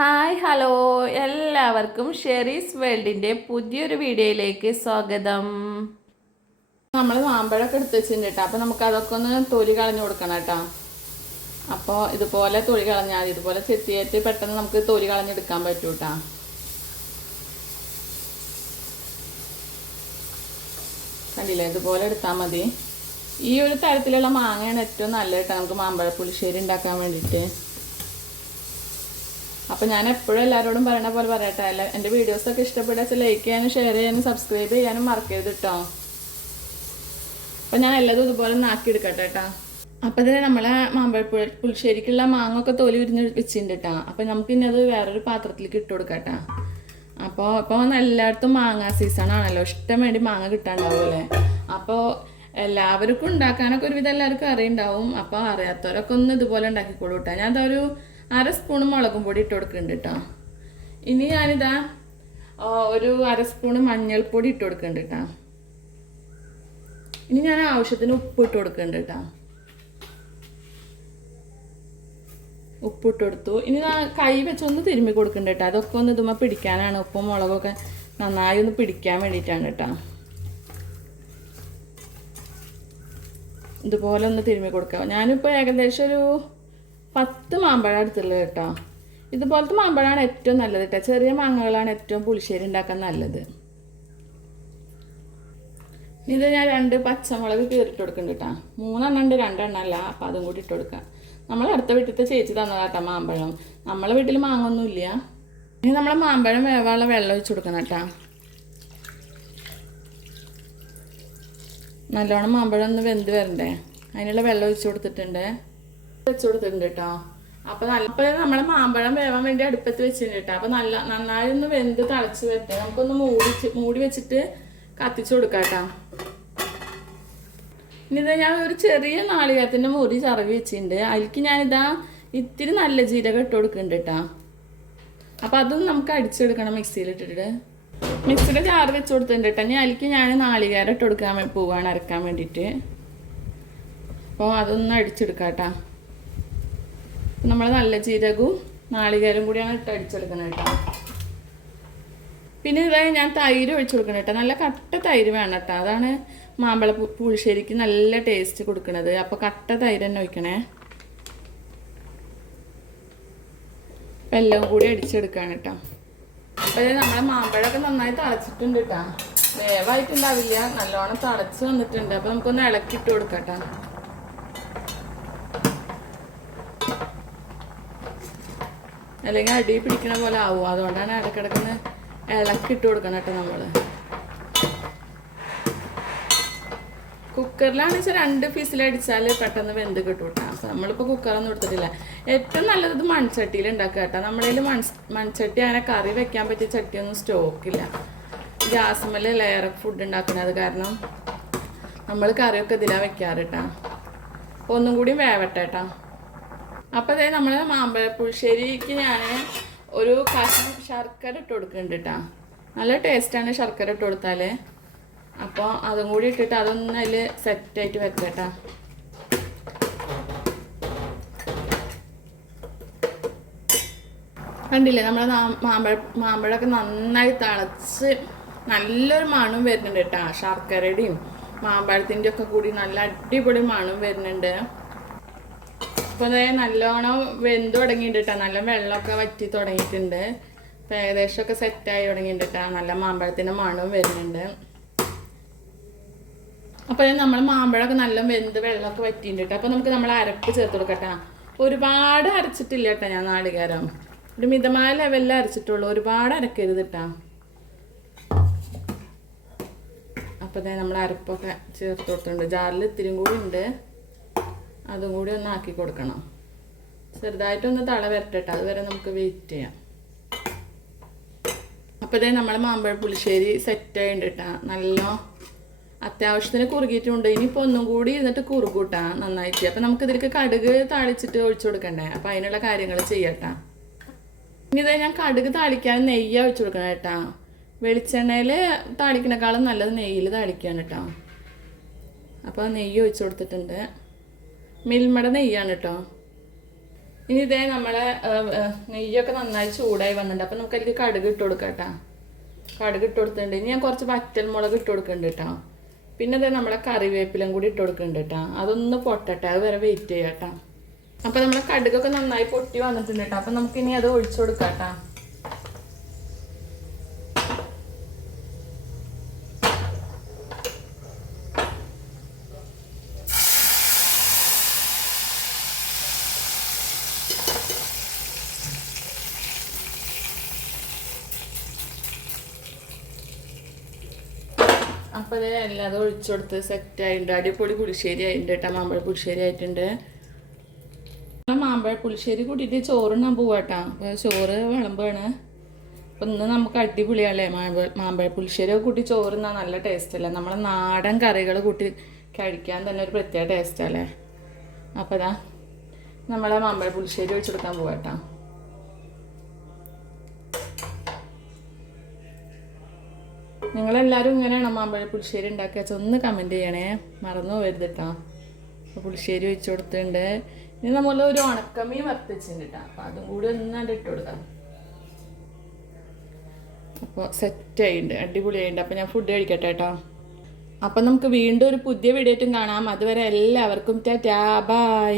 Hi hello എല്ലാവർക്കും Sherry's വേൾഡിൻ്റെ പുതിയൊരു വീഡിയോയിലേക്ക് സ്വാഗതം. നമ്മൾ മാമ്പഴമൊക്കെ എടുത്ത് വെച്ചിട്ടുണ്ട് കേട്ടോ. അപ്പോൾ നമുക്ക് അതൊക്കെ ഒന്ന് തൊലി കളഞ്ഞു കൊടുക്കണം കേട്ടോ. അപ്പോൾ ഇതുപോലെ തൊലി കളഞ്ഞാൽ മതി. ഇതുപോലെ ചെത്തിയേറ്റ് പെട്ടെന്ന് നമുക്ക് തൊലി കളഞ്ഞെടുക്കാൻ പറ്റും കേട്ടോ. കണ്ടില്ലേ, ഇതുപോലെ എടുത്താൽ മതി. ഈ ഒരു തരത്തിലുള്ള മാങ്ങയാണ് ഏറ്റവും നല്ലത് കേട്ടോ നമുക്ക് മാമ്പഴ പുളിശ്ശേരി ഉണ്ടാക്കാൻ വേണ്ടിയിട്ട്. അപ്പോൾ ഞാൻ എപ്പോഴും എല്ലാവരോടും പറയണ പോലെ പറയട്ടെ, എൻ്റെ വീഡിയോസൊക്കെ ഇഷ്ടപ്പെട്ടാൽ ലൈക്ക് ചെയ്യാനും ഷെയർ ചെയ്യാനും സബ്സ്ക്രൈബ് ചെയ്യാനും മറക്കരുത് കേട്ടോ. അപ്പോൾ ഞാൻ എല്ലാതും ഇതുപോലെ നാക്കിയെടുക്കട്ടെ കേട്ടോ. അപ്പോൾ ഇതിന് നമ്മളെ മാമ്പഴ പുളിശ്ശേരിക്കുള്ള മാങ്ങ ഒക്കെ തൊലി ഉരിഞ്ഞ് വെച്ചിട്ടുണ്ട് കേട്ടോ. അപ്പോൾ നമുക്കിനി അത് വേറൊരു പാത്രത്തിലേക്ക് ഇട്ട് കൊടുക്കാം കേട്ടോ. അപ്പോൾ എല്ലായിടത്തും മാങ്ങ സീസൺ ആണല്ലോ, ഇഷ്ടം വേണ്ടി മാങ്ങ കിട്ടാണ്ടാവുമല്ലേ. അപ്പോൾ എല്ലാവർക്കും ഉണ്ടാക്കാനൊക്കെ ഒരുവിധം എല്ലാവർക്കും അറിയുണ്ടാവും. അപ്പോൾ അറിയാത്തവരൊക്കെ ഒന്ന് ഇതുപോലെ ഉണ്ടാക്കിക്കോളൂ കേട്ടോ. ഞാൻ അതൊരു 1/2 സ്പൂൺ മുളകും പൊടി ഇട്ട് കൊടുക്കുന്നുണ്ട് കേട്ടോ. ഇനി ഞാനിതാ ഒരു 1/2 സ്പൂൺ മഞ്ഞൾപ്പൊടി ഇട്ട് കൊടുക്കുന്നുണ്ട് കേട്ടോ. ഇനി ഞാൻ ആവശ്യത്തിന് ഉപ്പ് ഇട്ട് കൊടുക്കുന്നുണ്ട് കേട്ടോ. ഉപ്പ് ഇട്ട് കൊടുത്തു. ഇനി ഞാൻ കൈ വെച്ചൊന്ന് തിരുമ്മി കൊടുക്കുന്നുണ്ട് കേട്ടോ. അതൊക്കെ ഒന്ന് ഇതുമ്മ പിടിക്കാനാണ്, ഉപ്പും മുളകൊക്കെ നന്നായി ഒന്ന് പിടിക്കാൻ വേണ്ടിയിട്ടാണ് കേട്ടോ. ഇതുപോലെ ഒന്ന് തിരുമ്മി കൊടുക്കാം. ഞാനിപ്പോൾ ഏകദേശം ഒരു 10 മാമ്പഴം എടുത്തുള്ളത് കേട്ടോ. ഇതുപോലത്തെ മാമ്പഴമാണ് ഏറ്റവും നല്ലത് കേട്ടോ. ചെറിയ മാങ്ങകളാണ് ഏറ്റവും പുളിശ്ശേരി ഉണ്ടാക്കാൻ നല്ലത്. ഇത് ഞാൻ 2 പച്ചമുളക് കീറിട്ട് കൊടുക്കുന്നുണ്ട് കേട്ടോ. 3 എണ്ണം ഉണ്ട്, 2 എണ്ണം അല്ല. അപ്പം അതും കൂടി ഇട്ട് കൊടുക്കാം. നമ്മൾ അടുത്ത വീട്ടിലത്തെ ചേച്ചി തന്നതാട്ടോ മാമ്പഴം. നമ്മളെ വീട്ടിൽ മാങ്ങൊന്നുമില്ല. ഇനി നമ്മളെ മാമ്പഴം വേവാനുള്ള വെള്ളം ഒഴിച്ച് കൊടുക്കണം കേട്ടോ. നല്ലോണം മാമ്പഴം ഒന്ന് വെന്ത് വരണ്ടേ, അതിനുള്ള വെള്ളം ഒഴിച്ച് കൊടുത്തിട്ടുണ്ട്, വെച്ച് കൊടുത്തിട്ടുണ്ട് കേട്ടോ. അപ്പോൾ നമ്മളെ മാമ്പഴം വേവാൻ വേണ്ടി അടുപ്പത്ത് വെച്ചിട്ടുണ്ട് കേട്ടോ. അപ്പോൾ നന്നായി ഒന്ന് വെന്ത് തിളച്ച് വരട്ടെ. നമുക്കൊന്ന് മൂടി വെച്ചിട്ട് കത്തിച്ച് കൊടുക്കാം കേട്ടോ. ഇനി ഇതാ ഞാൻ ഒരു ചെറിയ നാളികേരത്തിൻ്റെ മുറി ചിറകി വെച്ചിട്ടുണ്ട്. അതിലേക്ക് ഞാനിതാ ഇത്തിരി നല്ല ജീരകം ഇട്ട് കൊടുക്കുന്നുണ്ട് കേട്ടോ. അപ്പോൾ അതും നമുക്ക് അടിച്ചെടുക്കണം മിക്സിയിലിട്ടിട്ട്. മിക്സിയുടെ ചാറ് വെച്ച് കൊടുത്തിട്ടുണ്ട് കേട്ടോ. ഇനി അതിലേക്ക് ഞാൻ നാളികേരം ഇട്ട് കൊടുക്കാൻ പോവാണ് അരക്കാൻ വേണ്ടിയിട്ട്. അപ്പോൾ അതൊന്ന് അടിച്ചെടുക്കാം കേട്ടോ. നമ്മൾ നല്ല ജീരകവും നാളികേരം കൂടിയാണ് ഇട്ട് അടിച്ചെടുക്കുന്നത് കേട്ടോ. പിന്നെ ഇതായി ഞാൻ തൈര് ഒഴിച്ച് കൊടുക്കണം കേട്ടോ. നല്ല കട്ട തൈര് വേണം കേട്ടോ. അതാണ് മാമ്പഴ പുളിശ്ശേരിക്ക് നല്ല ടേസ്റ്റ് കൊടുക്കുന്നത്. അപ്പോൾ കട്ട തൈര് തന്നെ ഒഴിക്കണേ. അപ്പം എല്ലാം കൂടി അടിച്ചെടുക്കുകയാണ് കേട്ടോ. അപ്പോൾ നമ്മളെ മാമ്പഴമൊക്കെ നന്നായി തിളച്ചിട്ടുണ്ട് കേട്ടോ. വേവായിട്ടുണ്ടാവില്ല, നല്ലോണം തിളച്ച് വന്നിട്ടുണ്ട്. അപ്പോൾ നമുക്കൊന്ന് ഇളക്കിയിട്ട് കൊടുക്കാം കേട്ടോ. അല്ലെങ്കിൽ അടി പിടിക്കണ പോലെ ആവും. അതുകൊണ്ടാണ് ഇടക്കിടക്കൊന്ന് ഇളക്കിയിട്ട് കൊടുക്കണം കേട്ടോ. നമ്മൾ കുക്കറിലാണെന്ന് വെച്ചാൽ 2 ഫീസിലടിച്ചാൽ പെട്ടെന്ന് വെന്ത് കിട്ടും കേട്ടോ. അപ്പോൾ നമ്മളിപ്പോൾ കുക്കറൊന്നും എടുത്തിട്ടില്ല. ഏറ്റവും നല്ലത് മൺചട്ടിയിൽ ഉണ്ടാക്കുക കേട്ടോ. നമ്മളതിൽ മൺചട്ടി അങ്ങനെ കറി വെക്കാൻ പറ്റിയ ചട്ടിയൊന്നും സ്റ്റോക്കില്ല. ഗ്യാസുമ്മൽ ലെയർ ഫുഡ് ഉണ്ടാക്കുന്നത് കാരണം നമ്മൾ കറിയൊക്കെ ഇതിലാണ് വെക്കാറ് കേട്ടോ. അപ്പോൾ ഒന്നും കൂടി വേവട്ടെ കേട്ടോ. അപ്പോൾ അതായത് നമ്മൾ മാമ്പഴ പുളിശ്ശേരിക്ക് ഞാൻ ഒരു കഷ്ണം ശർക്കര ഇട്ട് കൊടുക്കുന്നുണ്ട് കേട്ടോ. നല്ല ടേസ്റ്റാണ് ശർക്കര ഇട്ട് കൊടുത്താൽ. അപ്പോൾ അതും കൂടി ഇട്ടിട്ട് അതൊന്ന് അതിൽ സെറ്റായിട്ട് വെക്കാം കേട്ടോ. കണ്ടില്ലേ, നമ്മളെ മാമ്പഴമൊക്കെ നന്നായി തിളച്ച് നല്ലൊരു മണം വരുന്നുണ്ട് കേട്ടോ. ശർക്കരയുടെയും മാമ്പഴത്തിൻ്റെ ഒക്കെ കൂടി നല്ല അടിപൊളി മണം വരുന്നുണ്ട്. അപ്പോൾ അതായത് നല്ലോണം വെന്ത് തുടങ്ങിയിട്ടുണ്ട് കേട്ടോ. നല്ല വെള്ളമൊക്കെ വറ്റി തുടങ്ങിയിട്ടുണ്ട്. അപ്പോൾ ഏകദേശമൊക്കെ സെറ്റായി തുടങ്ങിയിട്ടുണ്ട് കേട്ടോ. നല്ല മാമ്പഴത്തിൻ്റെ മണവും വരുന്നുണ്ട്. അപ്പോൾ നമ്മൾ മാമ്പഴമൊക്കെ നല്ല വെന്ത് വെള്ളമൊക്കെ വറ്റിയിട്ടുണ്ട് കേട്ടോ. അപ്പോൾ നമുക്ക് നമ്മൾ അരപ്പ് ചേർത്ത് കൊടുക്കട്ടോ. ഒരുപാട് അരച്ചിട്ടില്ല കേട്ടോ. ഞാൻ നാളികേരം ഒരു മിതമായ ലെവലിൽ അരച്ചിട്ടുള്ളൂ, ഒരുപാട് അരക്കരുത് കേട്ടോ. അപ്പോൾ നമ്മൾ അരപ്പൊക്കെ ചേർത്ത് കൊടുത്തിട്ടുണ്ട്. ജാറിൽ ഇത്തിരി കൂടി ഉണ്ട്, അതും കൂടി ഒന്ന് ആക്കി കൊടുക്കണം. ചെറുതായിട്ടൊന്ന് തള വരട്ടെ. അതുവരെ നമുക്ക് വെയിറ്റ് ചെയ്യാം. അപ്പോൾ നമ്മൾ മാമ്പഴ പുളിശ്ശേരി സെറ്റായിട്ടുണ്ട് കേട്ടോ. നല്ല അത്യാവശ്യത്തിന് കുറുകിയിട്ടുണ്ട്. ഇനിയിപ്പോൾ ഒന്നും കൂടി ഇരുന്നിട്ട് കുറുകൂട്ടാ നന്നായിട്ട്. അപ്പോൾ നമുക്കിതിലേക്ക് കടുക് താളിച്ചിട്ട് ഒഴിച്ചു കൊടുക്കണ്ടേ. അപ്പോൾ അതിനുള്ള കാര്യങ്ങൾ ചെയ്യട്ടാ. ഇനി ഇതാ ഞാൻ കടുക് താളിക്കാൻ നെയ്യ് ഒഴിച്ചു കൊടുക്കണം കേട്ടോ. വെളിച്ചെണ്ണയിൽ താളിക്കണേക്കാളും നല്ലത് നെയ്യിൽ താളിക്കുകയാണ് കേട്ടോ. അപ്പോൾ നെയ്യ് ഒഴിച്ചു കൊടുത്തിട്ടുണ്ട്. മിൽമയുടെ നെയ്യാണ് കേട്ടോ. ഇനി ഇതേ നമ്മളെ നെയ്യൊക്കെ നന്നായി ചൂടായി വന്നിട്ടുണ്ട്. അപ്പം നമുക്ക് അതിലേക്ക് കടുക് ഇട്ട് കൊടുക്കാം കേട്ടോ. കടുക് ഇട്ട് കൊടുത്തിട്ടുണ്ട്. ഇനി ഞാൻ കുറച്ച് വറ്റൽമുളക് ഇട്ട് കൊടുക്കുന്നുണ്ട് കേട്ടോ. പിന്നെ ഇതേ നമ്മളെ കറിവേപ്പിലും കൂടി ഇട്ട് കൊടുക്കുന്നുണ്ട് കേട്ടോ. അതൊന്ന് പൊട്ടട്ടെ, അത് വരെ വെയിറ്റ് ചെയ്യാം കേട്ടോ. അപ്പം നമ്മളെ കടുകൊക്കെ നന്നായി പൊട്ടി വന്നിട്ടുണ്ട് കേട്ടോ. അപ്പം നമുക്കിനി അത് ഒഴിച്ചു കൊടുക്കാം കേട്ടോ. അപ്പോൾ അത് എല്ലാതും ഒഴിച്ചു കൊടുത്ത് സെറ്റ് ആയിട്ടുണ്ട്. അടിപൊളി പുളിശ്ശേരി ആയിട്ടുണ്ട് കേട്ടോ. മാമ്പഴ പുളിശ്ശേരി ആയിട്ടുണ്ട്. മാമ്പഴ പുളിശ്ശേരി കൂട്ടിയിട്ട് ചോറുണ്ണാൻ പോവാട്ടോ. അപ്പോൾ ചോറ് വിളമ്പാണ്. അപ്പോൾ ഇന്ന് നമുക്ക് അടിപൊളിയല്ലേ മാമ്പഴ പുളിശ്ശേരി കൂട്ടി ചോറുന്നാൻ നല്ല ടേസ്റ്റ് അല്ലേ. നമ്മളെ നാടൻ കറികൾ കൂട്ടി കഴിക്കാൻ തന്നെ ഒരു പ്രത്യേക ടേസ്റ്റല്ലേ. അപ്പോൾ ഇതാ നമ്മളെ മാമ്പഴ പുളിശ്ശേരി ഒഴിച്ചു കൊടുക്കാൻ പോവാട്ടോ. നിങ്ങളെല്ലാവരും ഇങ്ങനെയാണോ മാമ്പഴ പുളിശ്ശേരി ഉണ്ടാക്കുക വെച്ചാൽ ഒന്ന് കമൻറ്റ് ചെയ്യണേ, മറന്നു പോകരുത് കേട്ടോ. അപ്പോൾ പുളിശ്ശേരി ഒഴിച്ചു കൊടുത്തിട്ടുണ്ട്. ഇനി നമ്മൾ ഒരു ഉണക്കമീൻ വറുത്തിച്ചിട്ടുണ്ട് കേട്ടോ. അപ്പോൾ അതും കൂടി ഒന്നാണ്ട് ഇട്ട് കൊടുക്കാം. അപ്പോൾ സെറ്റ് ആയിട്ടുണ്ട്, അടിപൊളിയായിട്ടുണ്ട്. അപ്പോൾ ഞാൻ ഫുഡ് കഴിക്കട്ടെ കേട്ടോ. അപ്പം നമുക്ക് വീണ്ടും ഒരു പുതിയ വീഡിയോ ആയിട്ടും കാണാം. അതുവരെ എല്ലാവർക്കും ടാറ്റാ, ബൈ.